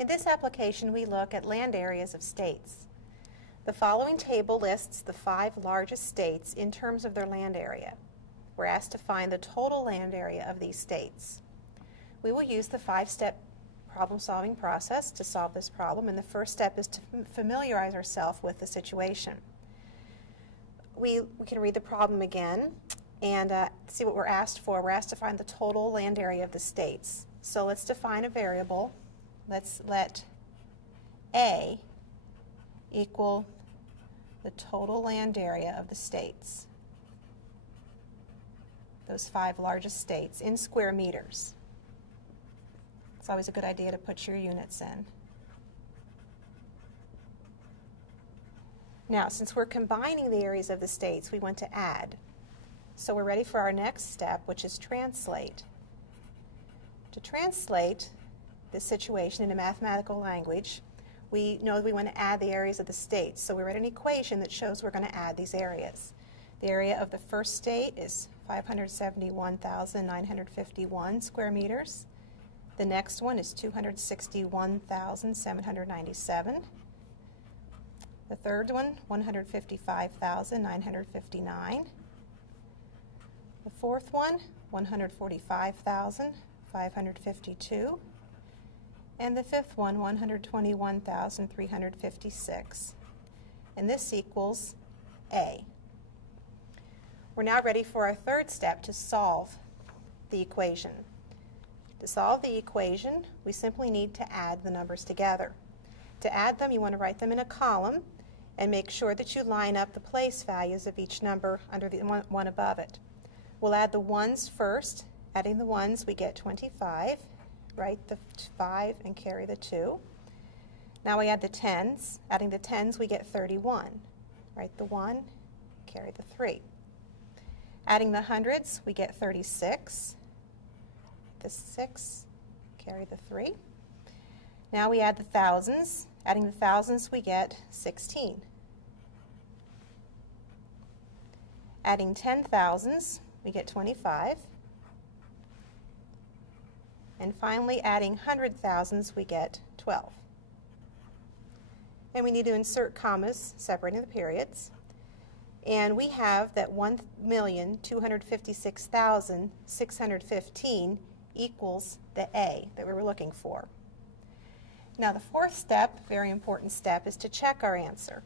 In this application, we look at land areas of states. The following table lists the 5 largest states in terms of their land area. We're asked to find the total land area of these states. We will use the 5-step problem-solving process to solve this problem, and the first step is to familiarize ourselves with the situation. We can read the problem again and see what we're asked for. We're asked to find the total land area of the states. So let's define a variable. Let's let A equal the total land area of the states, those 5 largest states, in square meters. It's always a good idea to put your units in. Now, since we're combining the areas of the states, we want to add. So we're ready for our next step, which is translate. To translate this situation into mathematical language, we know that we want to add the areas of the states. So we write an equation that shows we're going to add these areas. The area of the first state is 571,951 square meters. The next one is 261,797. The third one, 155,959. The fourth one, 145,552. And the fifth one, 121,356. And this equals A. We're now ready for our third step to solve the equation. To solve the equation, we simply need to add the numbers together. To add them, you want to write them in a column and make sure that you line up the place values of each number under the one above it. We'll add the ones first. Adding the ones, we get 25. Write the 5 and carry the 2. Now we add the tens. Adding the tens, we get 31. Write the 1, carry the 3. Adding the hundreds, we get 36. The 6, carry the 3. Now we add the thousands. Adding the thousands, we get 16. Adding 10,000s, we get 25. And finally, adding 100,000s, we get 12. And we need to insert commas separating the periods. And we have that 1,256,615 equals the A that we were looking for. Now the fourth step, very important step, is to check our answer.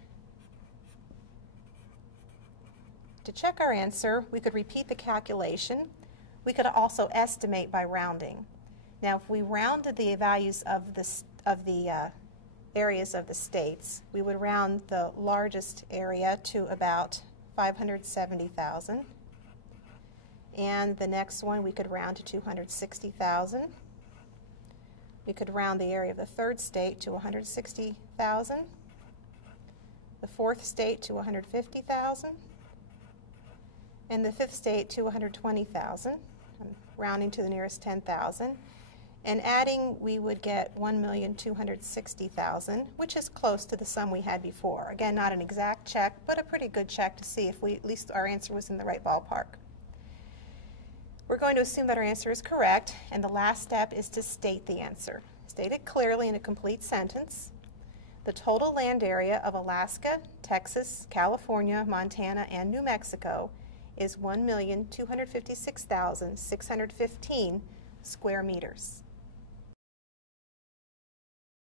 To check our answer, we could repeat the calculation. We could also estimate by rounding. Now if we rounded the values of the areas of the states, we would round the largest area to about 570,000. And the next one we could round to 260,000. We could round the area of the third state to 160,000. The fourth state to 150,000. And the fifth state to 120,000. I'm rounding to the nearest 10,000. And adding, we would get 1,260,000, which is close to the sum we had before. Again, not an exact check, but a pretty good check to see if at least our answer was in the right ballpark. We're going to assume that our answer is correct, and the last step is to state the answer. State it clearly in a complete sentence. The total land area of Alaska, Texas, California, Montana, and New Mexico is 1,256,615 square meters.